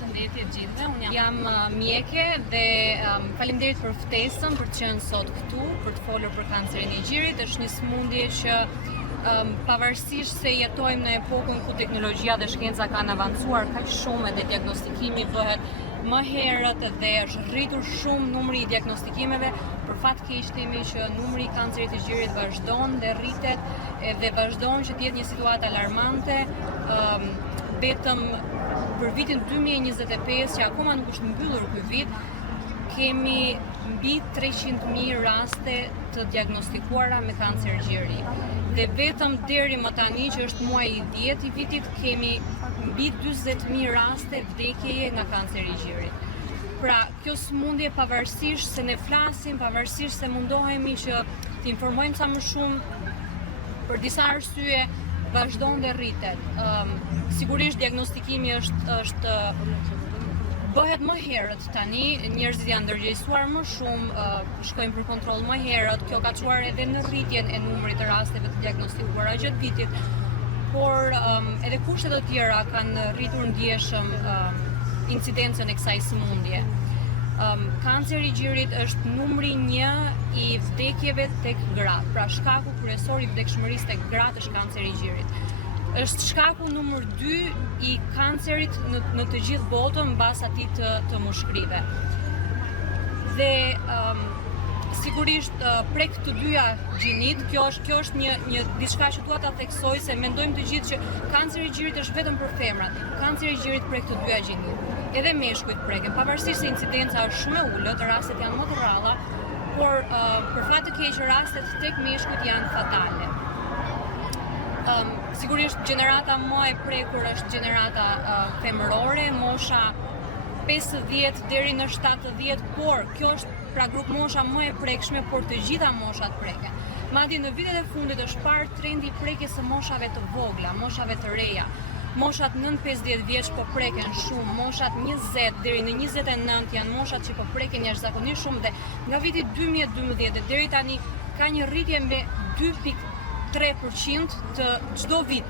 Përshëndetje gjithëve, unë jam mjeke dhe faleminderit për ftesën për të qenë sot këtu për të folur për kancerin e gjirit. Është një sëmundje që pavarësisht se jetojmë në epokën ku teknologjia dhe shkenca kanë avancuar kaq shumë dhe diagnostikimi bëhet më herët dhe është rritur shumë numri i diagnostikimeve, për fat keq themi që numri i kancerit të gjirit vazhdon dhe rritet dhe vazhdon që të jetë një situatë alarmante. Vetëm për vitin 2025, që akoma nuk është mbyllur ky vit, kemi mbi 300.000 raste të diagnostikuara me kancer gjiri. Dhe vetëm deri më tani, që është muaji i 10 i vitit, kemi mbi 40.000 raste vdekjeje nga kanceri i gjirit. Pra, kjo sëmundje pavarësisht se ne flasim, pavarësisht se mundohemi që të informojmë sa më shumë, për disa arsye vazhdon dhe rritet. Sigurisht diagnostikimi është bëhet më herët tani, njerëzit janë ndërgjegjësuar më shumë, shkojnë për kontroll më herët, kjo ka çuar edhe në rritjen e numrit të rasteve të diagnostikuara gjatë vitit, por edhe kushtet e tjera kanë rritur ndjeshëm incidencën e kësaj sëmundje. Kanceri i gjirit është numri 1 i vdekjeve tek gratë, pra shkaku kryesor i vdekshmërisë tek gratë është kanceri i gjirit. Është shkaku numër 2 i kancerit në të gjithë botën mbas atij të mushkrive. Dhe sigurisht prek të dyja gjinit, kjo është një diçka që dua ta theksoj, se mendojmë të gjithë që kanceri i gjirit është vetëm për femrat. Kanceri i gjirit prek të dyja gjinit. Edhe meshkujt preken, pavarësisht se incidenca është shumë e ulët, rastet janë më të rralla, por për fat të keq rastet tek meshkujt janë fatale. Sigurisht gjenerata më e prekur është gjenerata femërore, mosha 50 deri në 70, por kjo është pra grup mosha më e prekshme, por të gjitha moshat preken. Madje në vitet e fundit është parë trendi i prekjes së moshave të vogla, moshave të reja. Moshat 9-50 vjeç po preken shumë, moshat 20 deri në 29 janë moshat që po preken jashtëzakonisht shumë, dhe nga viti 2012 deri tani ka një rritje me 2.3% të çdo vit,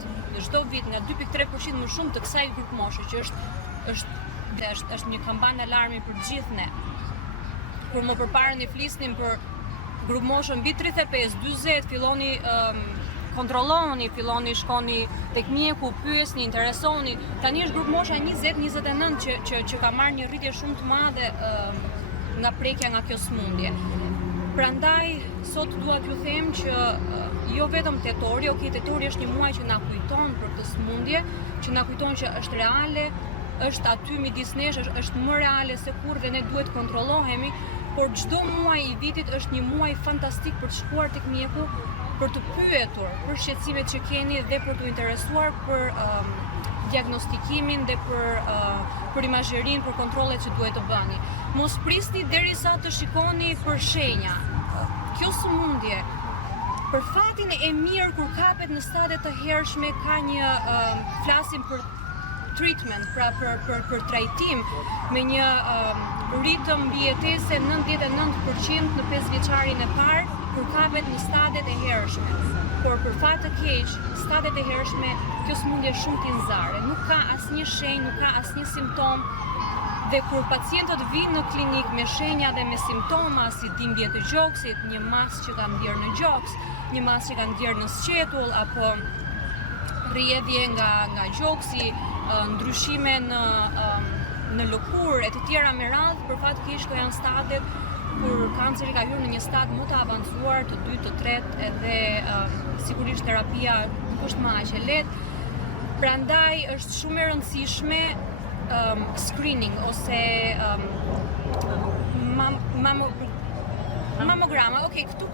nga 2.3% më shumë të kësaj grup moshe, që është një kampan alarmi për gjithë ne. Kur më përpara ne flisnim për grup moshën mbi 35-40, filloni kontrolloni, filloni shkoni tek mjeku, pyesni, interesoni. Tani është grup mosha 20-29 që ka marrë një rritje shumë të madhe nga prekja nga kjo sëmundje. Prandaj sot dua t'ju them që jo vetëm tetori, tetori është një muaj që na kujton për këtë sëmundje, që na kujton që është reale, është aty midis nesh, është më reale se kur dhe ne duhet kontrollohemi, por çdo muaj i vitit është një muaj fantastik për të shkuar tek mjeku, për të pyetur për shqetësimet që keni dhe për të interesuar për diagnostikimin dhe për imazherinë, për kontrollet që duhet të bëni. Mos prisni derisa të shikoni për shenja. Kjo sëmundje, për fatin e mirë, kur kapet në stade të hershme, ka një flasim për treatment, pra për trajtim, me një ritëm mbijetese 99% në 5 vjeçarin e parë, kur kapet në stadet e hershme. Por për fat të keq, stadet e hershme, kjo sëmundje është shumë tinzare, nuk ka asnjë shenjë, nuk ka asnjë simptom. Dhe kur pacientët vinë në klinik me shenja dhe me simptoma si dhimbje të gjoksit, një mas që ka ndjerë në gjoks, një mas që ka ndjerë në sqetull, apo rrjedhje nga gjoksi, ndryshime në lëkurë e të tjera me radhë, për fat keq këto janë stadet kur kanceri ka hyrë në një stad më të avancuar, të 2, të 3, edhe sigurisht terapia nuk është më aq e lehtë. Prandaj është shumë e rëndësishme screening ose mamograma. Okej, këtu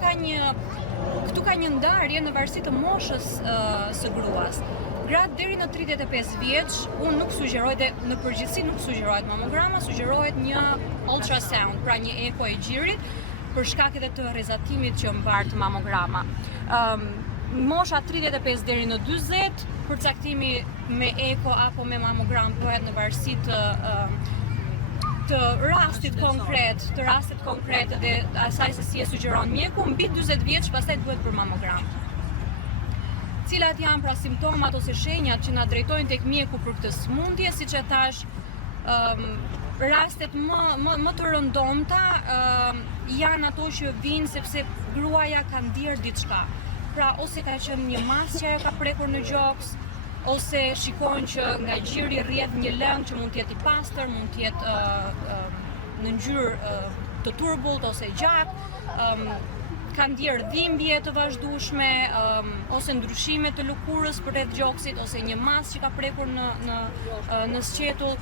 ka një ndarje në varësi të moshës së gruas. Gratë deri në 35 vjeç, unë nuk sugjeroj, dhe në përgjithësi nuk sugjerohet mamograma, sugjerohet një ultrasound, pra një eko e gjirit, për shkak edhe të rrezatimit që mbar të mamograma. Mosha 35 deri në 40, përcaktimi me eko apo me mamogram bëhet në varësi të rastit konkret dhe asaj se si e sugjeron mjeku. Mbi 40 vjeç pastaj duhet për mamogram. Cilat janë pra simptomat ose shenjat që na drejtojnë tek mjeku për këtë sëmundje, siç e thash, Rastet më të rëndomta janë ato që vinë sepse gruaja ka ndier diçka. Pra ose ka qenë një masë që ajo ka prekur në gjoks, ose shikojnë që nga gjiri rrjedh një lëng që mund të jetë i pastër, mund të jetë në ngjyrë të turbullt ose gjak, ka ndier dhimbje të vazhdueshme, ose ndryshime të lëkurës përreth gjoksit, ose një masë që ka prekur në sqetull.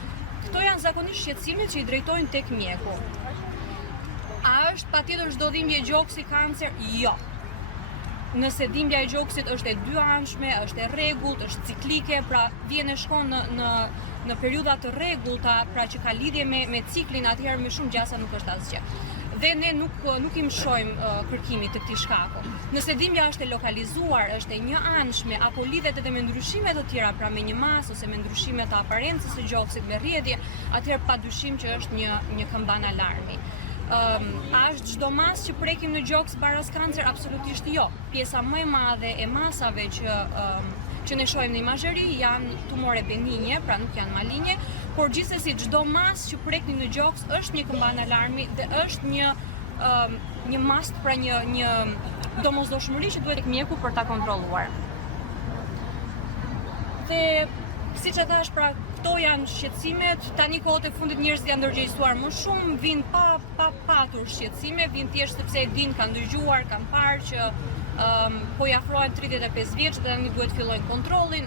Këto janë zakonisht shqetësimet që i drejtojnë tek mjeku. A është patjetër çdo dhimbje e gjoksit kancer? Jo. Nëse dhimbja e gjoksit është e dyanshme, është e rregullt, është ciklike, pra vjen e shkon në periudha të rregullta, pra që ka lidhje me ciklin, atëherë më shumë gjasa nuk është asgjë. Dhe ne nuk i mshojmë kërkimit të këtij shkaku. Nëse dhimbja është e lokalizuar, është e njëanshme apo lidhet edhe me ndryshime të tjera, pra me një masë ose me ndryshime të aparencës së gjoksit, me rrjedhje, atëherë padyshim që është një këmban alarmi. A është çdo masë që prekim në gjoks baras kancer? Absolutisht jo. Pjesa më e madhe e masave që ne shohim në imazheri janë tumore benigje, pra nuk janë maligne, por gjithsesi çdo masë që prekni në gjoks është një këmban alarmi dhe është një mast, pra një domosdoshmëri që duhet tek mjeku për ta kontrolluar. Dhe siç e thash, pra këto janë shqetësimet. Tani kohët e fundit njerëzit janë ndërgjegjësuar më shumë, vinë pa patur shqetësime, vinë thjesht sepse e dinë, kanë dëgjuar, kanë parë që po i afrohen 35 vjeç dhe tani duhet fillojnë kontrollin.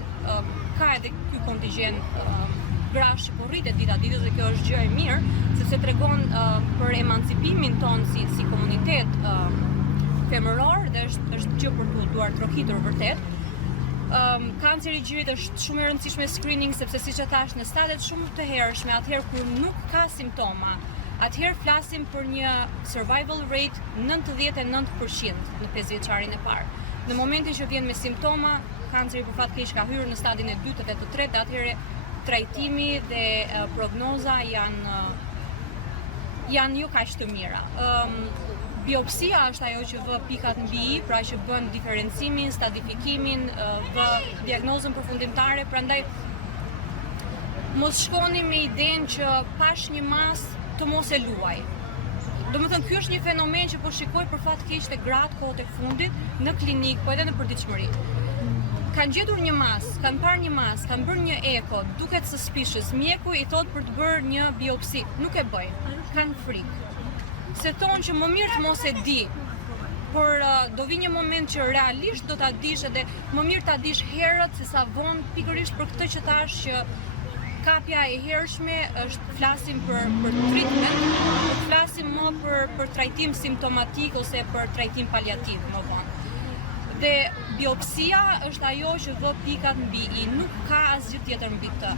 Ka edhe ky kontingjent grash që po rritet dita ditës dhe kjo është gjë e mirë, sepse tregon për emancipimin ton si komunitet femëror dhe është gjë për të duar trokitur vërtet. Kanceri i gjirit është shumë e rëndësishme screening sepse siç e thash në stadet shumë të hershme, atëherë kur nuk ka simptoma, atëherë flasim për një survival rate 99% në 5 vjeçarin e parë. Në momentin që vjen me simptoma, kanceri për fat keq ka hyrë në stadin e dytë dhe të tretë, atëherë trajtimi dhe prognoza janë jo kaq të mira. Biopsia është ajo që vë pikat mbi i, pra që bën diferencimin, stadifikimin, vë diagnozën përfundimtare, prandaj mos shkoni me idenë që pash një masë të mos e luaj. Domethënë ky është një fenomen që po shikoj për fat keq te gratë kohët e fundit në klinikë, po edhe në përditshmëri. Kanë gjetur një masë, kanë parë një masë, kanë bërë një eko, duket suspicious, mjeku i thot për të bërë një biopsi, nuk e bëjnë, kanë frikë. Se thonë që më mirë të mos e di, por do vi një moment që realisht do ta dish edhe më mirë ta dish herët se sa vonë, pikërisht për këtë që thash që kapja e hershme është flasim për treatment, nuk flasim më për trajtim simptomatik ose për trajtim paliativ më vonë. Dhe biopsia është ajo që vë pikat mbi i, nuk ka asgjë tjetër mbi të.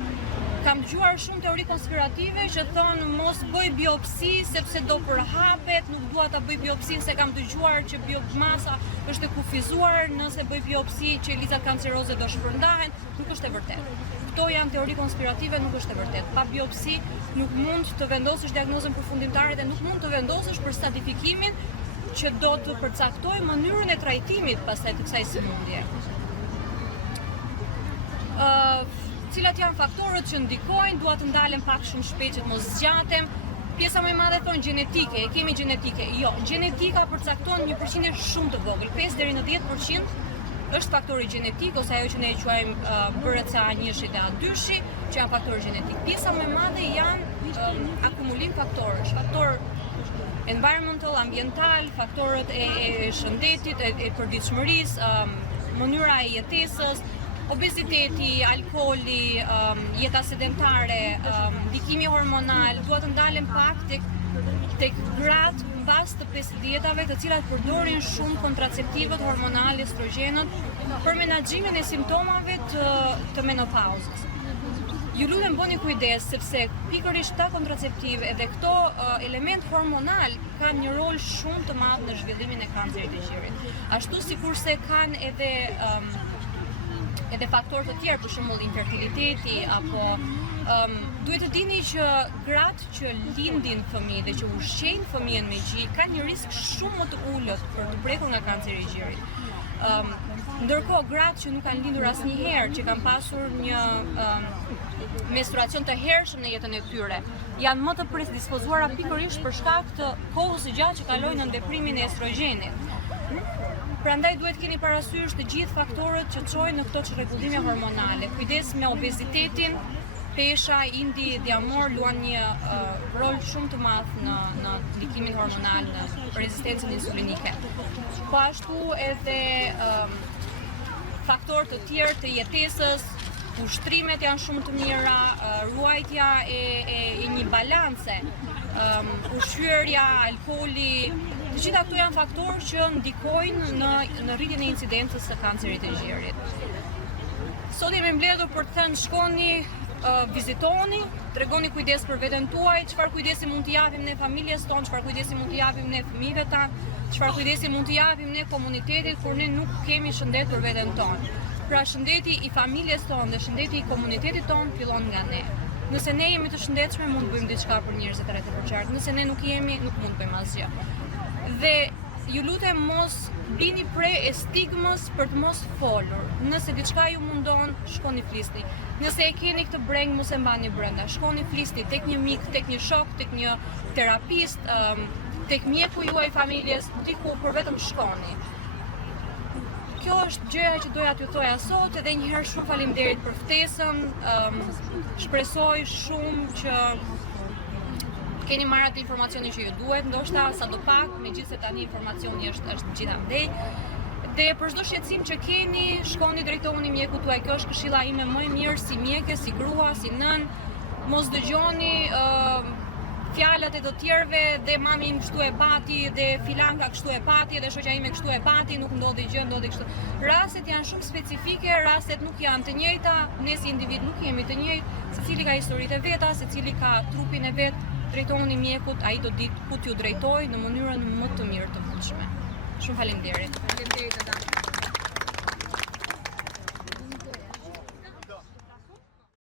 Kam dëgjuar shumë teori konspirative që thonë mos bëj biopsi sepse do përhapet, nuk dua ta bëj biopsin se kam dëgjuar që biomasa është e kufizuar, nëse bëj biopsi qelizat kanceroze do shpërndahen, nuk është e vërtetë. Këto janë teori konspirative, nuk është e vërtetë. Pa biopsi nuk mund të vendosësh diagnozën përfundimtare dhe nuk mund të vendosësh për stadifikimin që do të përcaktoj mënyrën e trajtimit pastaj të kësaj sëmundje. Cilat janë faktorët që ndikojnë, dua të ndalem pak shumë shpejt që të mos zgjatem. Pjesa më e madhe thonë gjenetike, e kemi gjenetike. Jo, gjenetika përcakton një përqindje shumë të vogël, 5 deri në 10% është faktori gjenetik ose ajo që ne e quajmë BRCA1 dhe A2, që janë faktorë gjenetik. Pjesa më e madhe janë akumulim faktorësh, faktor environmental, ambiental, faktorët e shëndetit, e përditshmërisë, mënyra e jetesës, obeziteti, alkooli, jeta sedentare, ndikimi hormonal. Dua të ndalem pak tek gratë mbas të 50-ave, të cilat përdorin shumë kontraceptivët hormonal, estrogenët, për menaxhimin e simptomave të menopauzës. Ju lutem bëni kujdes sepse pikërisht këta kontraceptiv edhe këto element hormonal kanë një rol shumë të madh në zhvillimin e kancerit të gjirit. Ashtu sikurse kanë edhe faktorë të tjerë, për shembull infertiliteti apo duhet të dini që gratë që lindin fëmijë dhe që ushqejnë fëmijën me gjë kanë një risk shumë më të ulët për të prekur nga kanceri i gjirit. Ndërkohë gratë që nuk kanë lindur asnjëherë, që kanë pasur një menstruacion të hershëm në jetën e tyre, janë më të predispozuara pikërisht për shkak të kohës së gjatë që kalojnë në deprimin e estrogjenit. Prandaj duhet keni parasysh të gjithë faktorët që çojnë në këto çrregullime hormonale. Kujdes me obezitetin, pesha, indi, diamor luan një rol shumë të madh në ndikimin hormonal, në rezistencën insulinike. Po ashtu edhe faktorë të tjerë të jetesës, ushtrimet janë shumë të mira, ruajtja e një balance, ushqyerja, alkooli, të gjitha këto janë faktorë që ndikojnë në rritjen e incidencës së kancerit të gjirit. Sot jemi mbledhur për të thënë shkoni, vizitoni, tregoni kujdes për veten tuaj, çfarë kujdesi mund t'i japim ne familjes tonë, çfarë kujdesi mund t'i japim ne fëmijëve tanë, çfarë kujdesi mund t'i japim ne komunitetit kur ne nuk kemi shëndet për veten tonë. Pra shëndeti i familjes tonë dhe shëndeti i komunitetit tonë fillon nga ne. Nëse ne jemi të shëndetshme, mund të bëjmë diçka për njerëzit e rreth e përqartë. Nëse ne nuk jemi, nuk mund të bëjmë asgjë. Dhe ju lutem mos bini prej e stigmës për të mos folur. Nëse diçka ju mundon, shkoni flisni. Nëse e keni këtë breng, mos e mbani brenda. Shkoni flisni tek një mik, tek një shok, tek një terapist, tek mjeku juaj familjes, diku për vetëm shkoni. Kjo është gjëja që doja t'ju thoja sot, edhe njëherë shumë faleminderit për ftesën. Shpresoj shumë që keni marrë atë informacionin që ju duhet, ndoshta sadopak, megjithëse tani informacioni është gjithandej. Dhe për çdo shqetësim që keni, shkoni drejtohuni mjekut tuaj. Kjo është këshilla ime më e mirë si mjeke, si grua, si nën. Mos dëgjoni fjalat e të tjerëve, dhe mami im kështu e pati, dhe filan ka kështu e pati, dhe shoqja ime kështu e pati, nuk ndodhi gjë, ndodhi kështu. Rastet janë shumë specifike, rastet nuk janë të njëjta, ne si individ nuk jemi të njëjtë, secili ka historitë e veta, secili ka trupin e vet. Drejtohuni mjekut, ai do ditë ku t'ju drejtojë në mënyrën më të mirë të mundshme. Shumë faleminderit. Faleminderit.